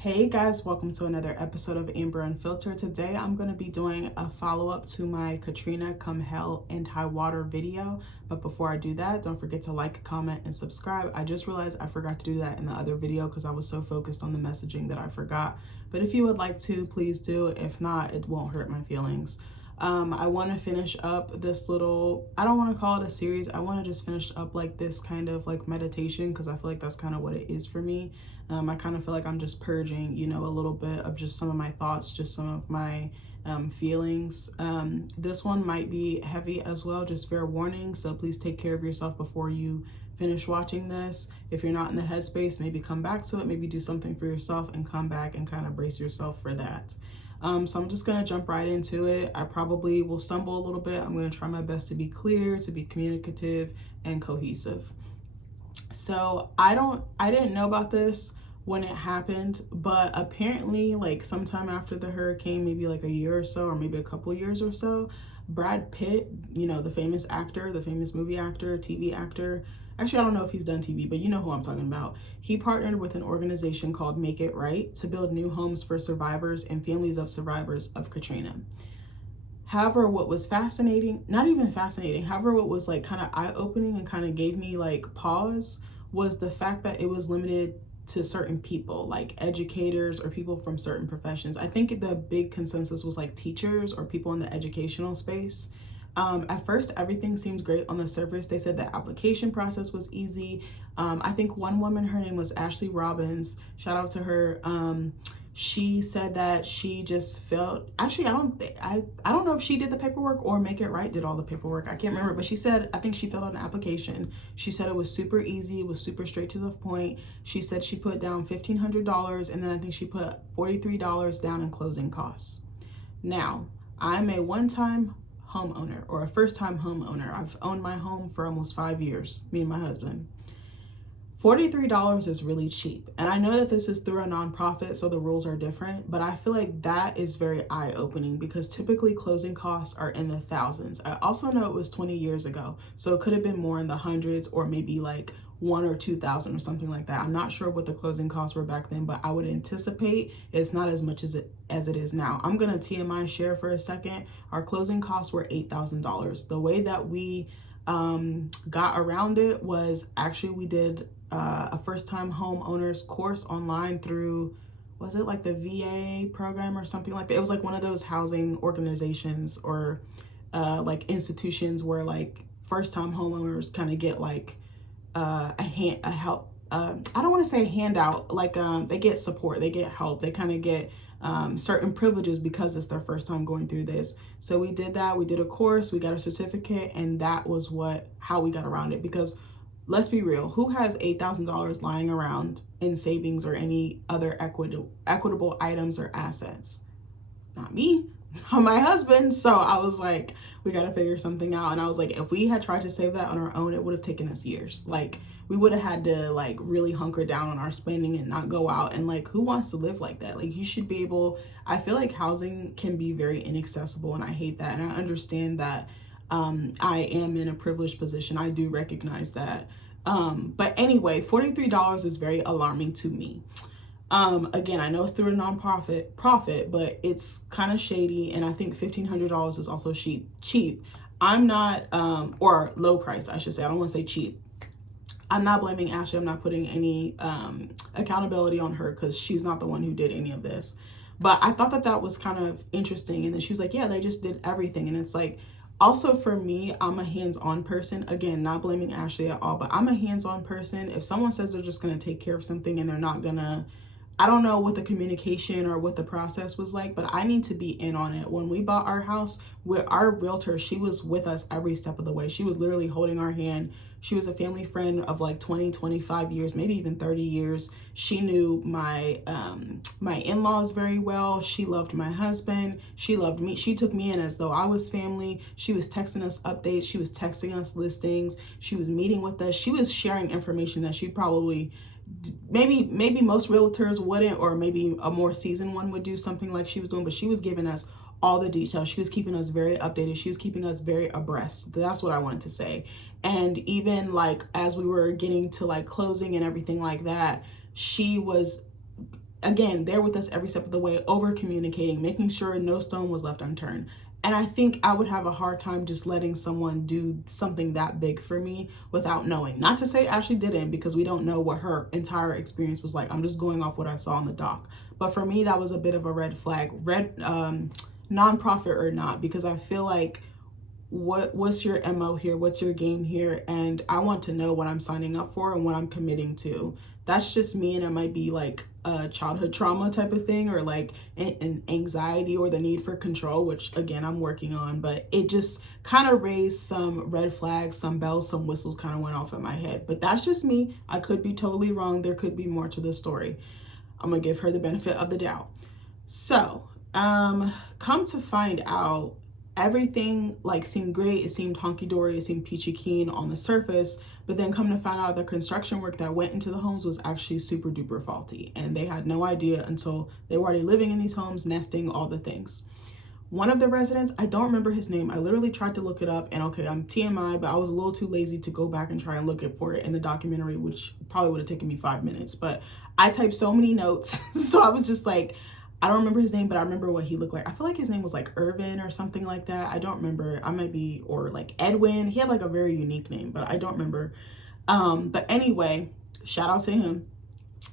Hey guys, welcome to another episode of Amber Unfiltered. Today I'm going to be doing a follow-up to my Katrina Come Hell and High Water video. But before I do that, don't forget to like, comment, and subscribe. I just realized I forgot to do that in the other video because I was so focused on the messaging that I forgot. But if you would like to, please do. If not, it won't hurt my feelings. I want to finish up this little, I don't want to call it a series. I want to just finish up like this kind of like meditation because I feel like that's kind of what it is for me. I kind of feel like I'm just purging, a little bit of just some of my thoughts, just some of my feelings. This one might be heavy as well, just fair warning. So please take care of yourself before you finish watching this. If you're not in the headspace, maybe come back to it, maybe do something for yourself and come back and kind of brace yourself for that. So I'm just going to jump right into it. I probably will stumble a little bit. I'm going to try my best to be clear, to be communicative and cohesive. So I didn't know about this when it happened, but apparently like sometime after the hurricane, maybe like a year or so, or maybe a couple years or so, Brad Pitt, the famous actor, the famous movie actor, TV actor. Actually, I don't know if he's done TV, but you know who I'm talking about. He partnered with an organization called Make It Right to build new homes for survivors and families of survivors of Katrina. However, what was fascinating, not even fascinating, however, what was like kind of eye-opening and kind of gave me like pause was the fact that it was limited to certain people, like educators or people from certain professions. I think the big consensus was like teachers or people in the educational space. At first, everything seemed great on the surface. They said the application process was easy. I think one woman, her name was Ashley Robbins. Shout out to her. She said that she just felt, actually, I don't know if she did the paperwork or Make It Right did all the paperwork. I can't remember, but she said, I think she filled out an application. She said it was super easy. It was super straight to the point. She said she put down $1,500 and then I think she put $43 down in closing costs. Now, I'm a one-time homeowner or a first-time homeowner. I've owned my home for almost 5 years, me and my husband. $43 is really cheap. And I know that this is through a nonprofit, so the rules are different, but I feel like that is very eye-opening because typically closing costs are in the thousands. I also know it was 20 years ago, so it could have been more in the hundreds or maybe like 1 or 2,000 or something like that. I'm not sure what the closing costs were back then, but I would anticipate it's not as much as it is now. I'm gonna TMI share for a second. Our closing costs were $8,000. The way that we got around it was actually we did a first-time homeowners course online through, was it like the VA program or something like that? It was like one of those housing organizations or like institutions where like first-time homeowners kind of get like a help. I don't want to say handout, like they get support, they get help, they kind of get certain privileges because it's their first time going through this. So we did that, we did a course, we got a certificate, and that was how we got around it. Because let's be real, who has $8,000 lying around in savings or any other equitable items or assets? Not me, not my husband. So I was like, we got to figure something out. And I was like, if we had tried to save that on our own, it would have taken us years. Like we would have had to like really hunker down on our spending and not go out. And like, who wants to live like that? Like you should be able, I feel like housing can be very inaccessible and I hate that. And I understand that I am in a privileged position. I do recognize that. But anyway, $43 is very alarming to me. Again, I know it's through a nonprofit, but it's kind of shady. And I think $1,500 is also cheap. I'm not, or low price, I should say. I don't want to say cheap. I'm not blaming Ashley. I'm not putting any accountability on her because she's not the one who did any of this. But I thought that was kind of interesting. And then she was like, yeah, they just did everything. And it's like, also for me, I'm a hands-on person. Again, not blaming Ashley at all, but I'm a hands-on person. If someone says they're just going to take care of something and they're not going to, I don't know what the communication or what the process was like, but I need to be in on it. When we bought our house, with our realtor, she was with us every step of the way. She was literally holding our hand. She was a family friend of like 20, 25 years, maybe even 30 years. She knew my in-laws very well. She loved my husband. She loved me. She took me in as though I was family. She was texting us updates. She was texting us listings. She was meeting with us. She was sharing information that she probably, maybe most realtors wouldn't, or maybe a more seasoned one would do something like she was doing, but she was giving us all the details. She was keeping us very updated. She was keeping us very abreast. That's what I wanted to say. And even like as we were getting to like closing and everything like that, she was again, there with us every step of the way, over communicating, making sure no stone was left unturned. And I think I would have a hard time just letting someone do something that big for me without knowing. Not to say Ashley didn't, because we don't know what her entire experience was like. I'm just going off what I saw on the doc. But for me, that was a bit of a red flag, nonprofit or not, because I feel like, what's your MO here? What's your game here? And I want to know what I'm signing up for and what I'm committing to. That's just me, and it might be like a childhood trauma type of thing, or like an anxiety or the need for control, which again I'm working on. But it just kind of raised some red flags, some bells, some whistles kind of went off in my head. But that's just me. I could be totally wrong. There could be more to the story. I'm gonna give her the benefit of the doubt. So come to find out, everything like seemed great. It seemed hunky-dory, it seemed peachy keen on the surface, but then come to find out the construction work that went into the homes was actually super duper faulty, and they had no idea until they were already living in these homes, nesting, all the things. One of the residents, I don't remember his name. I literally tried to look it up, and okay, I'm TMI, but I was a little too lazy to go back and try and look for it in the documentary, which probably would have taken me 5 minutes, but I typed so many notes. So I was just like, I don't remember his name, but I remember what he looked like. I feel like his name was like Irvin or something like that. I don't remember. I might be, or like Edwin. He had like a very unique name, but I don't remember. But anyway, shout out to him.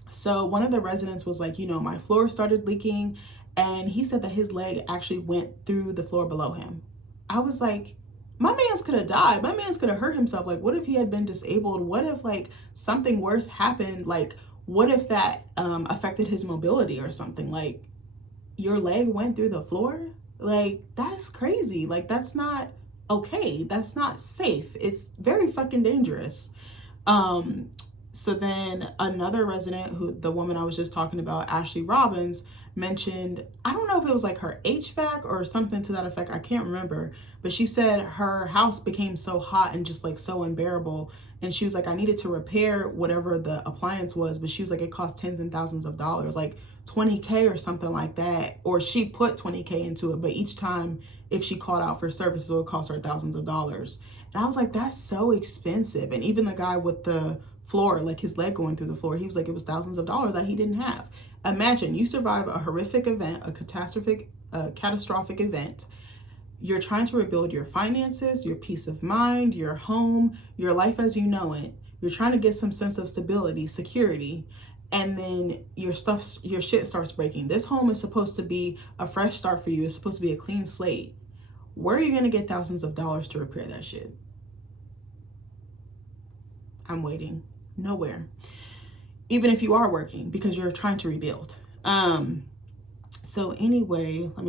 So one of the residents was like, my floor started leaking, and he said that his leg actually went through the floor below him. I was like, my man's could have died. My man's could have hurt himself. Like, what if he had been disabled? What if like something worse happened? Like, what if that affected his mobility or something? Like, your leg went through the floor? Like, that's crazy. Like, that's not okay. That's not safe. It's very fucking dangerous. So then another resident, who the woman I was just talking about, Ashley Robbins, mentioned, I don't know if it was like her HVAC or something to that effect, I can't remember, but she said her house became so hot and just like so unbearable, and she was like, I needed to repair whatever the appliance was, but she was like, it cost tens and thousands of dollars, like $20K or something like that, or she put $20K into it, but each time if she called out for services, it would cost her thousands of dollars. And I was like, that's so expensive. And even the guy with the floor, like his leg going through the floor, he was like, it was thousands of dollars that he didn't have. Imagine you survive a horrific event, a catastrophic event. You're trying to rebuild your finances, your peace of mind, your home, your life as you know it. You're trying to get some sense of stability, security, and then your shit starts breaking. This home is supposed to be a fresh start for you. It's supposed to be a clean slate. Where are you going to get thousands of dollars to repair that shit? I'm waiting. Nowhere. Even if you are working, because you're trying to rebuild. So anyway, let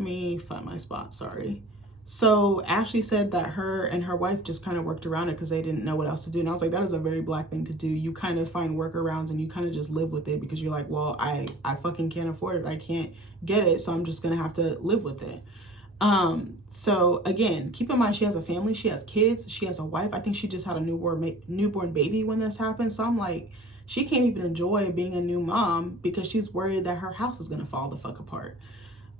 me find my spot, sorry. So Ashley said that her and her wife just kind of worked around it because they didn't know what else to do. And I was like, that is a very Black thing to do. You kind of find workarounds and you kind of just live with it, because you're like, well, I fucking can't afford it. I can't get it. So I'm just going to have to live with it. So again, keep in mind, she has a family, she has kids, she has a wife. I think she just had a newborn baby when this happened. So I'm like, she can't even enjoy being a new mom because she's worried that her house is going to fall the fuck apart.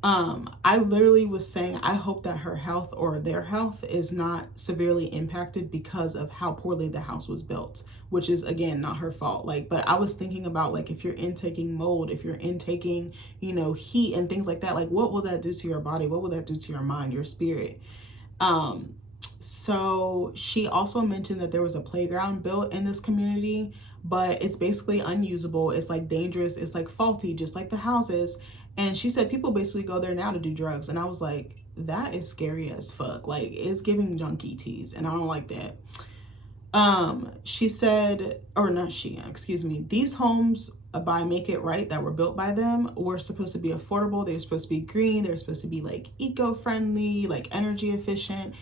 I literally was saying, I hope that her health or their health is not severely impacted because of how poorly the house was built, which is again, not her fault. Like, but I was thinking about like, if you're intaking mold, if you're intaking, heat and things like that, like what will that do to your body? What will that do to your mind, your spirit? So she also mentioned that there was a playground built in this community, but it's basically unusable. It's like dangerous. It's like faulty, just like the houses. And she said people basically go there now to do drugs. And I was like, that is scary as fuck. Like, it's giving junkie tease, and I don't like that. She said, or not she, excuse me, these homes by Make It Right that were built by them were supposed to be affordable. They were supposed to be green. They were supposed to be like eco-friendly, like energy efficient.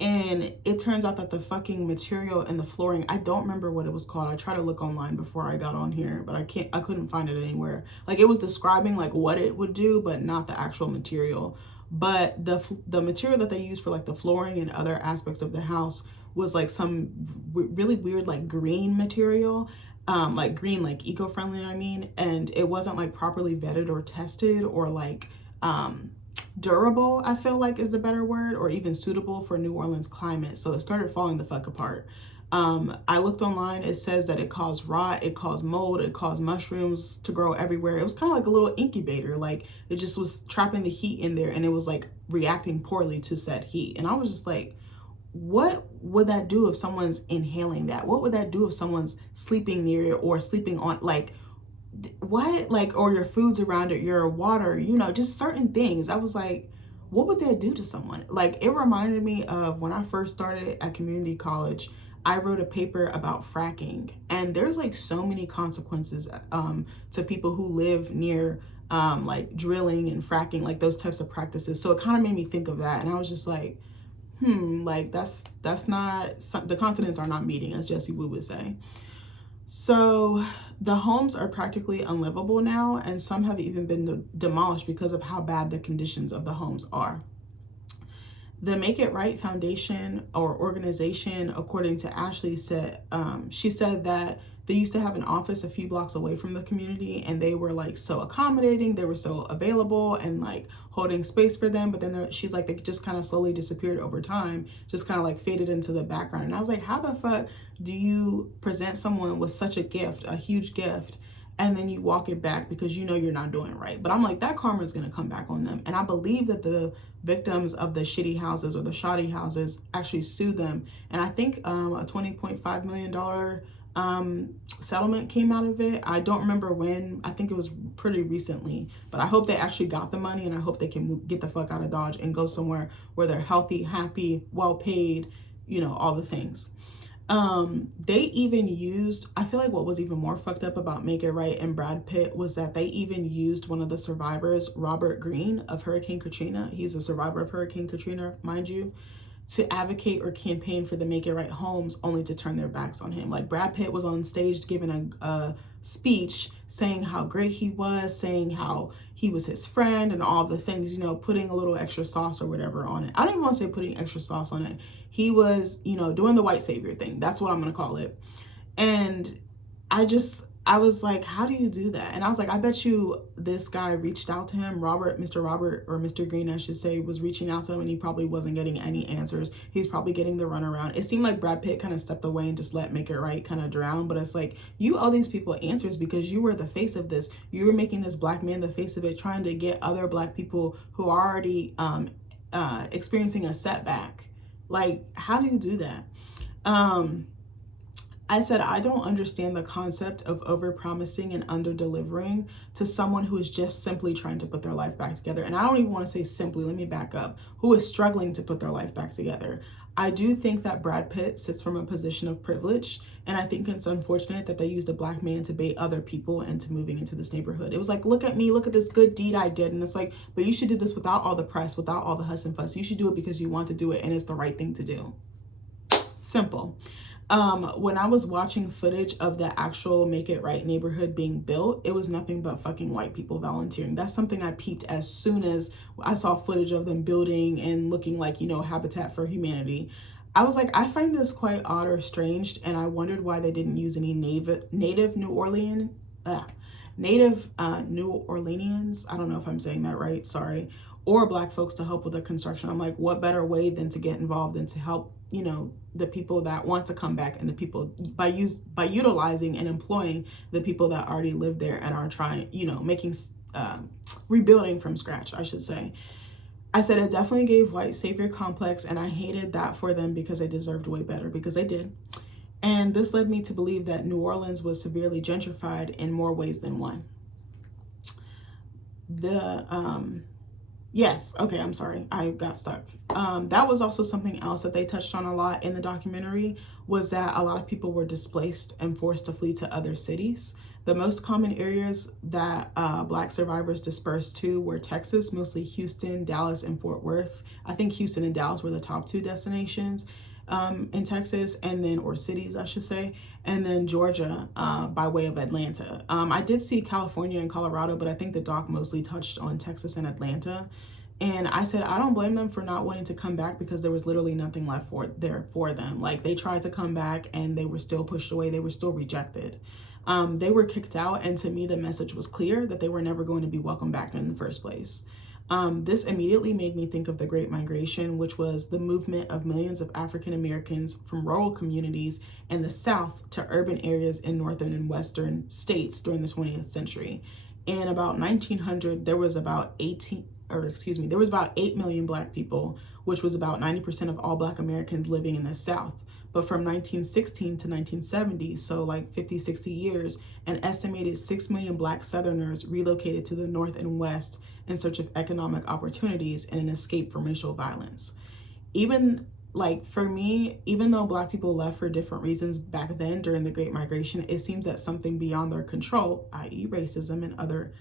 And it turns out that the fucking material and the flooring, I don't remember what it was called. I tried to look online before I got on here, but I couldn't find it anywhere. Like, it was describing like what it would do, but not the actual material. But the material that they used for like the flooring and other aspects of the house was like some really weird like green material, like green, like eco-friendly, I mean. And it wasn't like properly vetted or tested or like, durable, I feel like is the better word, or even suitable for New Orleans climate. So it started falling the fuck apart. I looked online. It says that it caused rot, it caused mold, it caused mushrooms to grow everywhere. It was kind of like a little incubator. Like it just was trapping the heat in there, and it was like reacting poorly to said heat. And I was just like, what would that do if someone's inhaling that? What would that do if someone's sleeping near it or sleeping on, like, what? Like, or your food's around it, your water, you know, just certain things. I was like, what would that do to someone? Like, it reminded me of when I first started at community college. I wrote a paper about fracking, and there's like so many consequences to people who live near like drilling and fracking, like those types of practices. So it kind of made me think of that, and I was just like, like that's not, the continents are not meeting, as Jesse Wu would say. So the homes are practically unlivable now, and some have even been demolished because of how bad the conditions of the homes are. The Make It Right Foundation or organization, according to Ashley, said she said that they used to have an office a few blocks away from the community, and they were like so accommodating, they were so available and like holding space for them. But then she's like, they just kind of slowly disappeared over time, just kind of like faded into the background. And I was like, how the fuck do you present someone with such a gift, a huge gift, and then you walk it back because you know you're not doing it right? But I'm like, that karma is going to come back on them. And I believe that the victims of the shitty houses or the shoddy houses actually sued them. And I think a $20.5 million settlement came out of it. I don't remember when. I think it was pretty recently. But I hope they actually got the money, and I hope they can get the fuck out of Dodge and go somewhere where they're healthy, happy, well paid, you know, all the things. They even used, I feel like what was even more fucked up about Make It Right and Brad Pitt was that they even used one of the survivors, Robert Greene of Hurricane Katrina. He's a survivor of Hurricane Katrina, mind you, to advocate or campaign for the Make It Right homes, only to turn their backs on him. Like Brad Pitt was on stage giving a speech saying how great he was, saying how he was his friend and all the things, you know, putting a little extra sauce or whatever on it. I don't even want to say putting extra sauce on it. He was, you know, doing the white savior thing. That's what I'm going to call it. And I was like, how do you do that? And I was like, I bet you this guy reached out to him. Mr. Robert, or Mr. Greene, I should say, was reaching out to him, and he probably wasn't getting any answers. He's probably getting the runaround. It seemed like Brad Pitt kind of stepped away and just let Make It Right kind of drown. But it's like, you owe these people answers because you were the face of this. You were making this black man the face of it, trying to get other black people who are already experiencing a setback. Like, how do you do that? I said, I don't understand the concept of over-promising and under-delivering to someone who is just simply trying to put their life back together. And I don't even want to say simply, let me back up, who is struggling to put their life back together. I do think that Brad Pitt sits from a position of privilege, and I think it's unfortunate that they used a black man to bait other people into moving into this neighborhood. It was like, look at me, look at this good deed I did. And it's like, but you should do this without all the press, without all the huss and fuss. You should do it because you want to do it, and it's the right thing to do. Simple. When I was watching footage of the actual Make It Right neighborhood being built, it was nothing but fucking white people volunteering. That's something I peeped as soon as I saw footage of them building and looking like, you know, Habitat for Humanity. I was like, I find this quite odd or strange, and I wondered why they didn't use any native New Orleanians. I don't know if I'm saying that right, sorry, or black folks to help with the construction. I'm like, what better way than to get involved and to help, you know, the people that want to come back, and the people by utilizing and employing the people that already live there and are trying, you know, making rebuilding from scratch, I should say. I said it definitely gave white savior complex, and I hated that for them because they deserved way better, because they did. And this led me to believe that New Orleans was severely gentrified in more ways than one. Yes, okay, I'm sorry, I got stuck. That was also something else that they touched on a lot in the documentary, was that a lot of people were displaced and forced to flee to other cities. The most common areas that Black survivors dispersed to were Texas, mostly Houston, Dallas, and Fort Worth. I think Houston and Dallas were the top two destinations in Texas, and then, or cities, I should say, and then Georgia by way of Atlanta. I did see California and Colorado, but I think the doc mostly touched on Texas and Atlanta. And I said, I don't blame them for not wanting to come back, because there was literally nothing left for them. Like, they tried to come back and they were still pushed away. They were still rejected. They were kicked out. And to me, the message was clear that they were never going to be welcomed back in the first place. This immediately made me think of the Great Migration, which was the movement of millions of African Americans from rural communities in the South to urban areas in northern and western states during the 20th century. In about 1900, there was about 8 million Black people, which was about 90% of all Black Americans living in the South. But from 1916 to 1970, so like 50, 60 years, an estimated 6 million Black Southerners relocated to the North and West in search of economic opportunities and an escape from racial violence. Even like for me, even though Black people left for different reasons back then during the Great Migration, it seems that something beyond their control, i.e. racism and other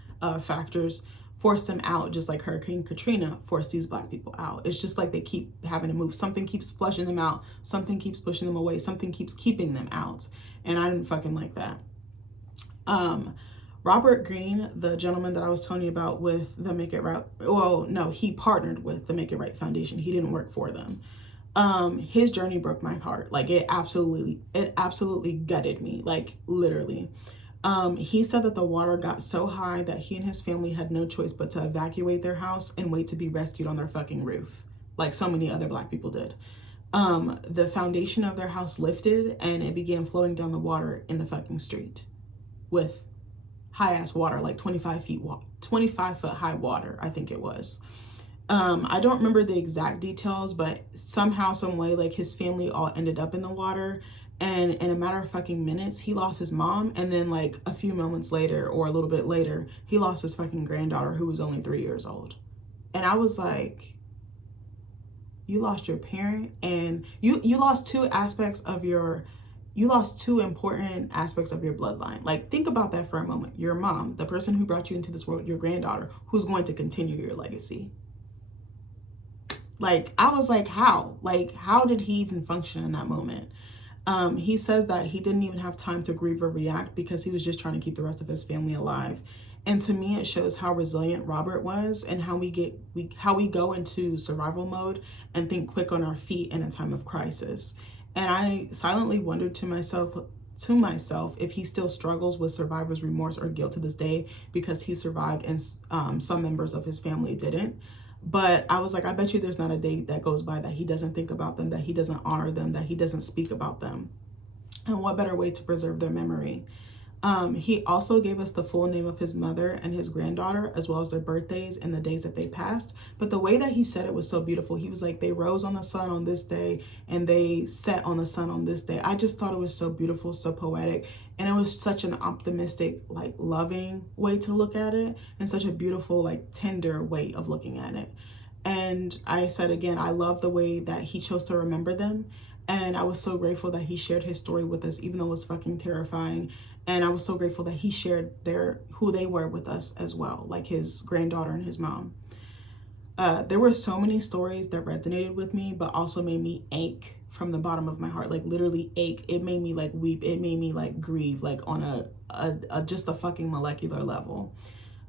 factors, forced them out, just like Hurricane Katrina forced these Black people out. It's just like they keep having to move. Something keeps flushing them out. Something keeps pushing them away. Something keeps keeping them out. And I didn't fucking like that. Robert Greene, the gentleman that I was telling you about with the Make It Right, well, no, he partnered with the Make It Right Foundation. He didn't work for them. His journey broke my heart. Like it absolutely gutted me, like literally. He said that the water got so high that he and his family had no choice but to evacuate their house and wait to be rescued on their fucking roof, like so many other Black people did. The foundation of their house lifted and it began flowing down the water in the fucking street with high ass water, like 25 foot high water, I think it was. I don't remember the exact details, but somehow, some way, like his family all ended up in the water. And in a matter of fucking minutes, he lost his mom. And then like a few moments later or a little bit later, he lost his fucking granddaughter who was only 3 years old. And I was like, you lost your parent and you lost two important aspects of your bloodline. Like think about that for a moment. Your mom, the person who brought you into this world, your granddaughter, who's going to continue your legacy. Like I was like, how? Like how did he even function in that moment? He says that he didn't even have time to grieve or react because he was just trying to keep the rest of his family alive. And to me, it shows how resilient Robert was and how we go into survival mode and think quick on our feet in a time of crisis. And I silently wondered to myself if he still struggles with survivor's remorse or guilt to this day because he survived and some members of his family didn't. But I was like, I bet you there's not a day that goes by that he doesn't think about them, that he doesn't honor them, that he doesn't speak about them. And what better way to preserve their memory? He also gave us the full name of his mother and his granddaughter, as well as their birthdays and the days that they passed. But the way that he said it was so beautiful. He was like, they rose on the sun on this day and they set on the sun on this day. I just thought it was so beautiful, so poetic. And it was such an optimistic, like loving way to look at it, and such a beautiful, like tender way of looking at it. And I said again, I love the way that he chose to remember them. And I was so grateful that he shared his story with us, even though it was fucking terrifying. And I was so grateful that he shared who they were with us as well, like his granddaughter and his mom. There were so many stories that resonated with me, but also made me ache from the bottom of my heart, like literally ache. It made me like weep. It made me like grieve, like on a just a fucking molecular level.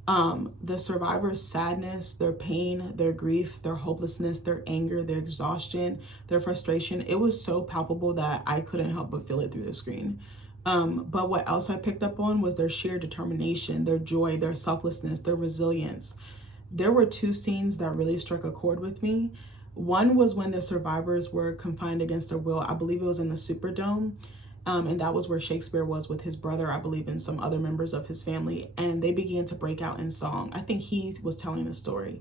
The survivors' sadness, their pain, their grief, their hopelessness, their anger, their exhaustion, their frustration, it was so palpable that I couldn't help but feel it through the screen. But what else I picked up on was their sheer determination, their joy, their selflessness, their resilience. There were two scenes that really struck a chord with me. One was when the survivors were confined against their will. I believe it was in the Superdome. And that was where Shakespeare was with his brother, I believe, and some other members of his family. And they began to break out in song. I think he was telling the story.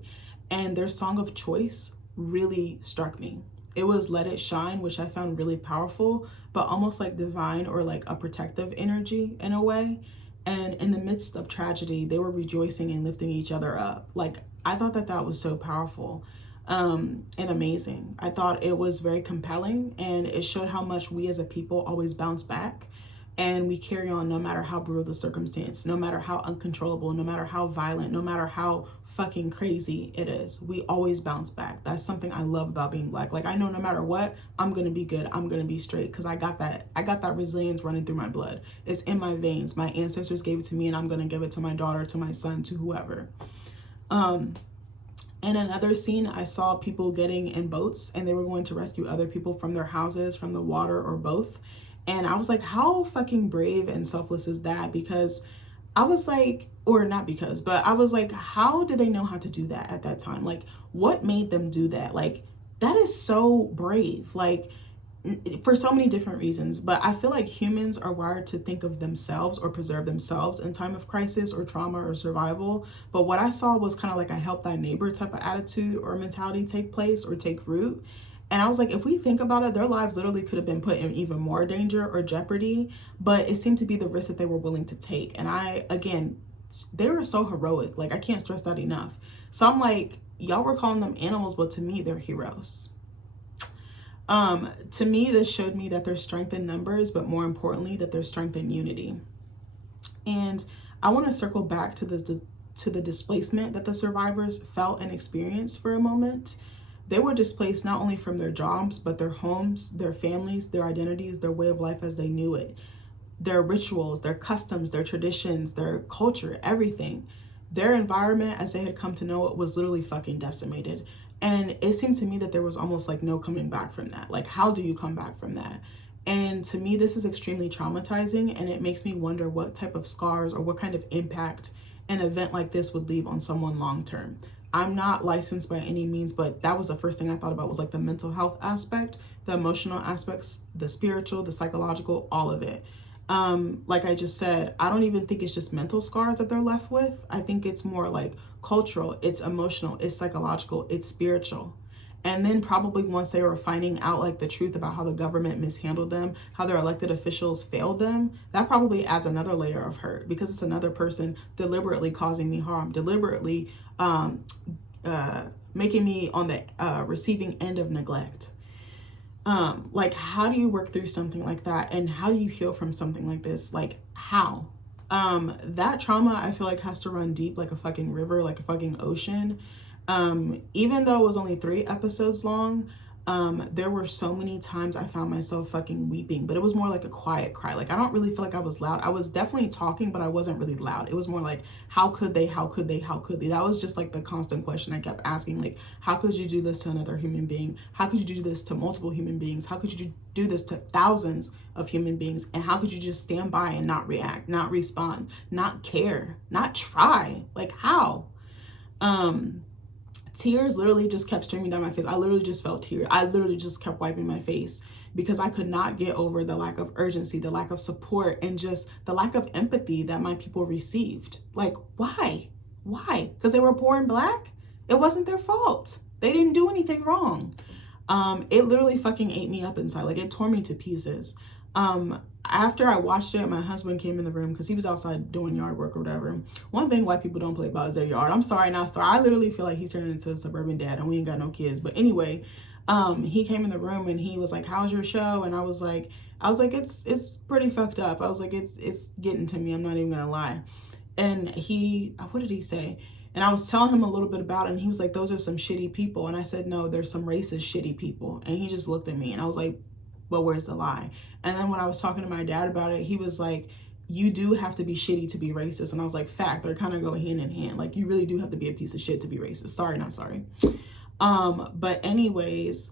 And their song of choice really struck me. It was Let It Shine, which I found really powerful, but almost like divine or like a protective energy in a way. And in the midst of tragedy, they were rejoicing and lifting each other up. Like, I thought that was so powerful and amazing. I thought it was very compelling, and it showed how much we as a people always bounce back and we carry on no matter how brutal the circumstance, no matter how uncontrollable, no matter how violent, no matter how fucking crazy it is. We always bounce back. That's something I love about being Black. Like, I know no matter what, I'm gonna be good. I'm gonna be straight because I got that resilience running through my blood. It's in my veins. My ancestors gave it to me, and I'm gonna give it to my daughter, to my son, to whoever. In another scene, I saw people getting in boats and they were going to rescue other people from their houses, from the water, or both. And I was like, how fucking brave and selfless is that? Because I was like, or not because, but I was like, how did they know how to do that at that time? Like, what made them do that? Like, that is so brave. Like, for so many different reasons, but I feel like humans are wired to think of themselves or preserve themselves in time of crisis or trauma or survival. But what I saw was kind of like a help thy neighbor type of attitude or mentality take place or take root. And I was like, if we think about it, their lives literally could have been put in even more danger or jeopardy, but it seemed to be the risk that they were willing to take. And again, they were so heroic. Like, I can't stress that enough. So I'm like, y'all were calling them animals, but to me, they're heroes. To me, this showed me that there's strength in numbers, but more importantly, that there's strength in unity. And I want to circle back to the displacement that the survivors felt and experienced for a moment. They were displaced not only from their jobs, but their homes, their families, their identities, their way of life as they knew it, their rituals, their customs, their traditions, their culture, everything. Their environment, as they had come to know it, was literally fucking decimated. And it seemed to me that there was almost like no coming back from that. Like, how do you come back from that? And to me, this is extremely traumatizing, and it makes me wonder what type of scars or what kind of impact an event like this would leave on someone long term. I'm not licensed by any means, but that was the first thing I thought about, was like the mental health aspect, the emotional aspects, the spiritual, the psychological, all of it. Like I just said, I don't even think it's just mental scars that they're left with. I think it's more like cultural, it's emotional, it's psychological, it's spiritual. And then probably once they were finding out like the truth about how the government mishandled them, how their elected officials failed them, that probably adds another layer of hurt, because it's another person deliberately causing me harm, deliberately making me on the receiving end of neglect. Like, how do you work through something like that? And how do you heal from something like this? Like, how? That trauma, I feel like, has to run deep like a fucking river, like a fucking ocean. Even though it was only 3 episodes long, there were so many times I found myself fucking weeping, but it was more like a quiet cry. Like, I don't really feel like I was loud. I was definitely talking, but I wasn't really loud. It was more like, how could they? How could they? How could they? That was just like the constant question I kept asking. Like, how could you do this to another human being? How could you do this to multiple human beings? How could you do this to thousands of human beings? And how could you just stand by and not react, not respond, not care, not try? Like, how? Tears literally just kept streaming down my face. I literally just felt tears. I literally just kept wiping my face because I could not get over the lack of urgency, the lack of support, and just the lack of empathy that my people received. Like, why? Why? Because they were poor and black? It wasn't their fault. They didn't do anything wrong. It literally fucking ate me up inside. Like, it tore me to pieces. After I watched it, my husband came in the room because he was outside doing yard work or whatever. One thing white people don't play about is their yard. I'm sorry, not sorry. I literally feel like he's turning into a suburban dad and we ain't got no kids. But anyway, he came in the room and he was like, how's your show? And I was like, it's pretty fucked up. I was like, it's getting to me. I'm not even gonna lie. And what did he say? And I was telling him a little bit about it, and he was like, those are some shitty people. And I said, no, there's some racist shitty people. And he just looked at me and I was like, well, where's the lie? And then when I was talking to my dad about it, he was like, you do have to be shitty to be racist. And I was like, fact, they're kind of go hand in hand. Like, you really do have to be a piece of shit to be racist. Sorry, not sorry. But anyways,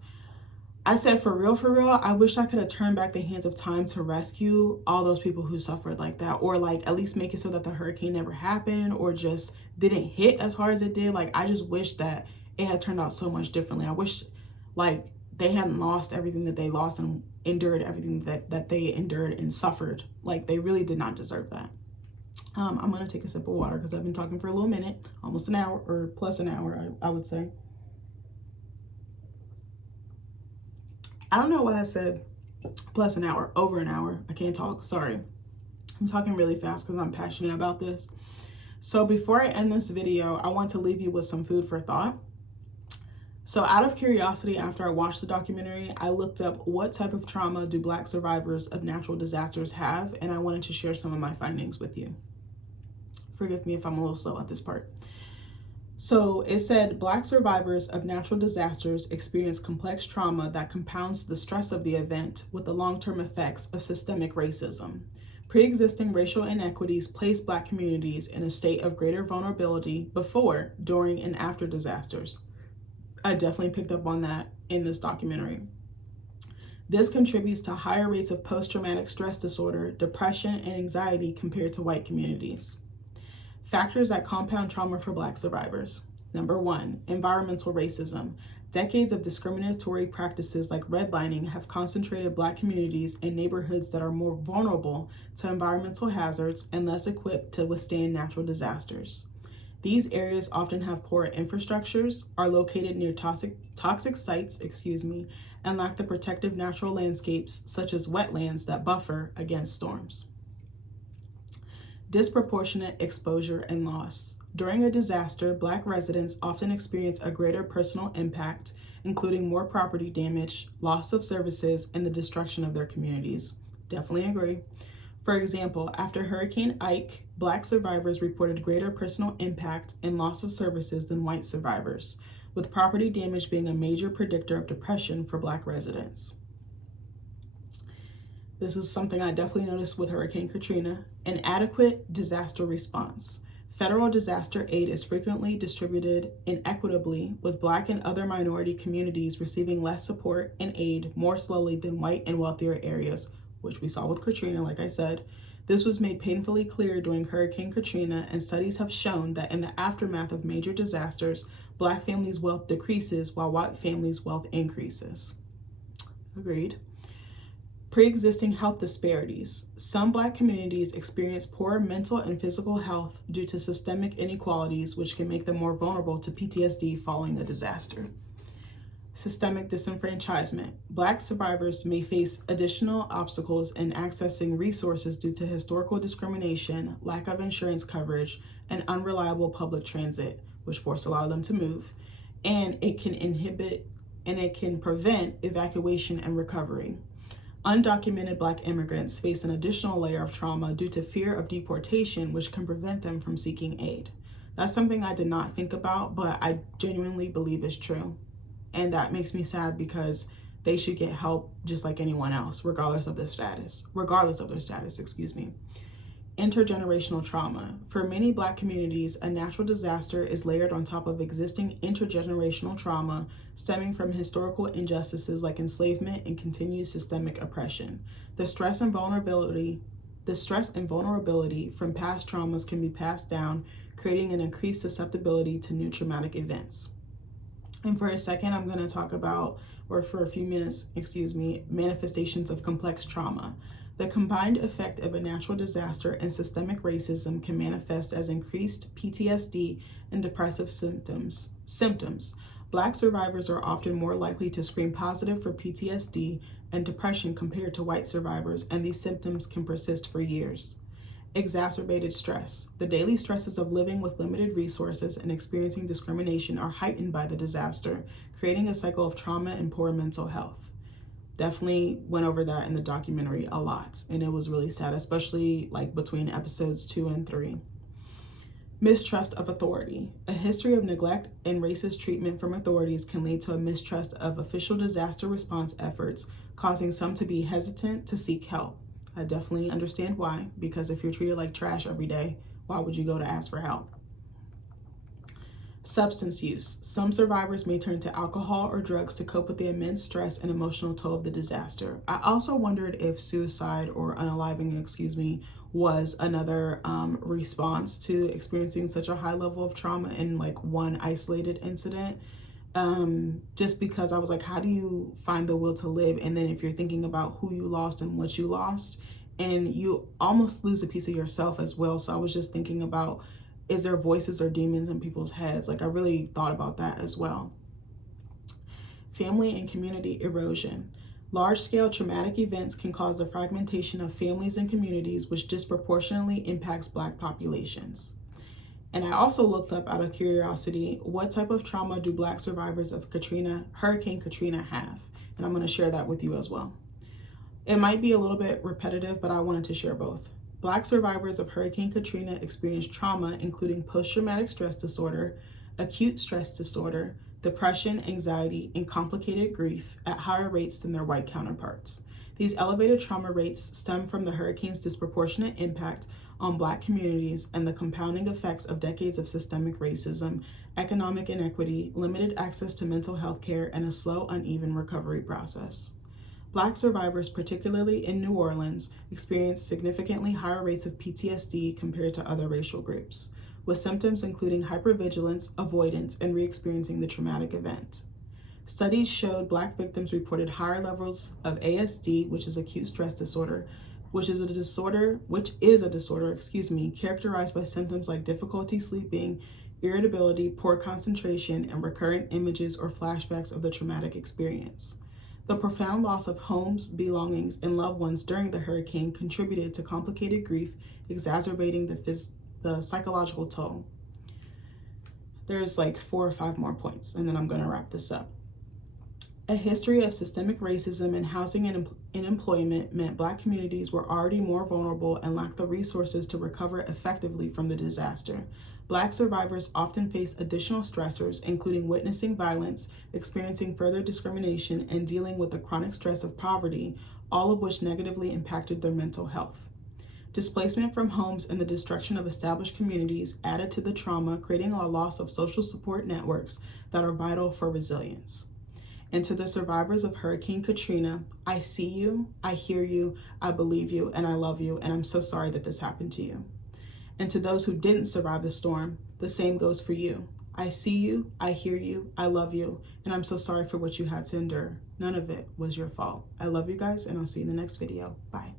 I said, for real, I wish I could have turned back the hands of time to rescue all those people who suffered like that, or like at least make it so that the hurricane never happened or just didn't hit as hard as it did. Like, I just wish that it had turned out so much differently. I wish like they hadn't lost everything that they lost and endured everything that they endured and suffered. Like, they really did not deserve that. I'm gonna take a sip of water because I've been talking for a little minute, almost an hour or plus an hour, I would say. I don't know why I said plus an hour, over an hour. I can't talk, sorry. I'm talking really fast because I'm passionate about this. So before I end this video, I want to leave you with some food for thought. So out of curiosity, after I watched the documentary, I looked up what type of trauma do Black survivors of natural disasters have, and I wanted to share some of my findings with you. Forgive me if I'm a little slow at this part. So it said Black survivors of natural disasters experience complex trauma that compounds the stress of the event with the long-term effects of systemic racism. Pre-existing racial inequities place Black communities in a state of greater vulnerability before, during, and after disasters. I definitely picked up on that in this documentary. This contributes to higher rates of post-traumatic stress disorder, depression, and anxiety compared to white communities. Factors that compound trauma for Black survivors. Number 1, environmental racism. Decades of discriminatory practices like redlining have concentrated Black communities in neighborhoods that are more vulnerable to environmental hazards and less equipped to withstand natural disasters. These areas often have poor infrastructures, are located near toxic sites, and lack the protective natural landscapes such as wetlands that buffer against storms. Disproportionate exposure and loss. During a disaster, Black residents often experience a greater personal impact, including more property damage, loss of services, and the destruction of their communities. Definitely agree. For example, after Hurricane Ike, Black survivors reported greater personal impact and loss of services than white survivors, with property damage being a major predictor of depression for Black residents. This is something I definitely noticed with Hurricane Katrina. Inadequate disaster response. Federal disaster aid is frequently distributed inequitably, with Black and other minority communities receiving less support and aid more slowly than white and wealthier areas, which we saw with Katrina, like I said. This was made painfully clear during Hurricane Katrina, and studies have shown that in the aftermath of major disasters, Black families' wealth decreases while white families' wealth increases. Agreed. Pre-existing health disparities. Some Black communities experience poor mental and physical health due to systemic inequalities, which can make them more vulnerable to PTSD following a disaster. Systemic disenfranchisement. Black survivors may face additional obstacles in accessing resources due to historical discrimination, lack of insurance coverage, and unreliable public transit, which forced a lot of them to move, and it can prevent evacuation and recovery. Undocumented Black immigrants face an additional layer of trauma due to fear of deportation, which can prevent them from seeking aid. That's something I did not think about, but I genuinely believe is true. And that makes me sad because they should get help just like anyone else, regardless of their status. Intergenerational trauma. For many Black communities, a natural disaster is layered on top of existing intergenerational trauma stemming from historical injustices like enslavement and continued systemic oppression. The stress and vulnerability from past traumas can be passed down, creating an increased susceptibility to new traumatic events. And for a second, I'm going to talk about, or for a few minutes, manifestations of complex trauma. The combined effect of a natural disaster and systemic racism can manifest as increased PTSD and depressive symptoms. Black survivors are often more likely to screen positive for PTSD and depression compared to white survivors, and these symptoms can persist for years. Exacerbated stress. The daily stresses of living with limited resources and experiencing discrimination are heightened by the disaster, creating a cycle of trauma and poor mental health. Definitely went over that in the documentary a lot, and it was really sad, especially like between episodes 2 and 3. Mistrust of authority. A history of neglect and racist treatment from authorities can lead to a mistrust of official disaster response efforts, causing some to be hesitant to seek help. I definitely understand why, because if you're treated like trash every day, why would you go to ask for help? Substance use. Some survivors may turn to alcohol or drugs to cope with the immense stress and emotional toll of the disaster. I also wondered if suicide or unaliving, was another response to experiencing such a high level of trauma in like one isolated incident. Just because I was like, how do you find the will to live? And then if you're thinking about who you lost and what you lost, and you almost lose a piece of yourself as well. So I was just thinking about, is there voices or demons in people's heads? Like I really thought about that as well. Family and community erosion. Large-scale traumatic events can cause the fragmentation of families and communities, which disproportionately impacts Black populations. And I also looked up out of curiosity, what type of trauma do Black survivors of Hurricane Katrina have? And I'm going to share that with you as well. It might be a little bit repetitive, but I wanted to share both. Black survivors of Hurricane Katrina experienced trauma, including post-traumatic stress disorder, acute stress disorder, depression, anxiety, and complicated grief at higher rates than their white counterparts. These elevated trauma rates stem from the hurricane's disproportionate impact on Black communities and the compounding effects of decades of systemic racism, economic inequity, limited access to mental health care, and a slow, uneven recovery process. Black survivors, particularly in New Orleans, experienced significantly higher rates of PTSD compared to other racial groups. with symptoms including hypervigilance, avoidance, and re-experiencing the traumatic event. Studies showed Black victims reported higher levels of ASD, which is acute stress disorder, which is a disorder characterized by symptoms like difficulty sleeping, irritability, poor concentration, and recurrent images or flashbacks of the traumatic experience. The profound loss of homes, belongings, and loved ones during the hurricane contributed to complicated grief, exacerbating the psychological toll. There's like 4 or 5 more points, and then I'm going to wrap this up. A history of systemic racism in housing and employment meant Black communities were already more vulnerable and lacked the resources to recover effectively from the disaster. Black survivors often face additional stressors, including witnessing violence, experiencing further discrimination, and dealing with the chronic stress of poverty, all of which negatively impacted their mental health. Displacement from homes and the destruction of established communities added to the trauma, creating a loss of social support networks that are vital for resilience. And to the survivors of Hurricane Katrina, I see you, I hear you, I believe you, and I love you, and I'm so sorry that this happened to you. And to those who didn't survive the storm, the same goes for you. I see you, I hear you, I love you, and I'm so sorry for what you had to endure. None of it was your fault. I love you guys, and I'll see you in the next video. Bye.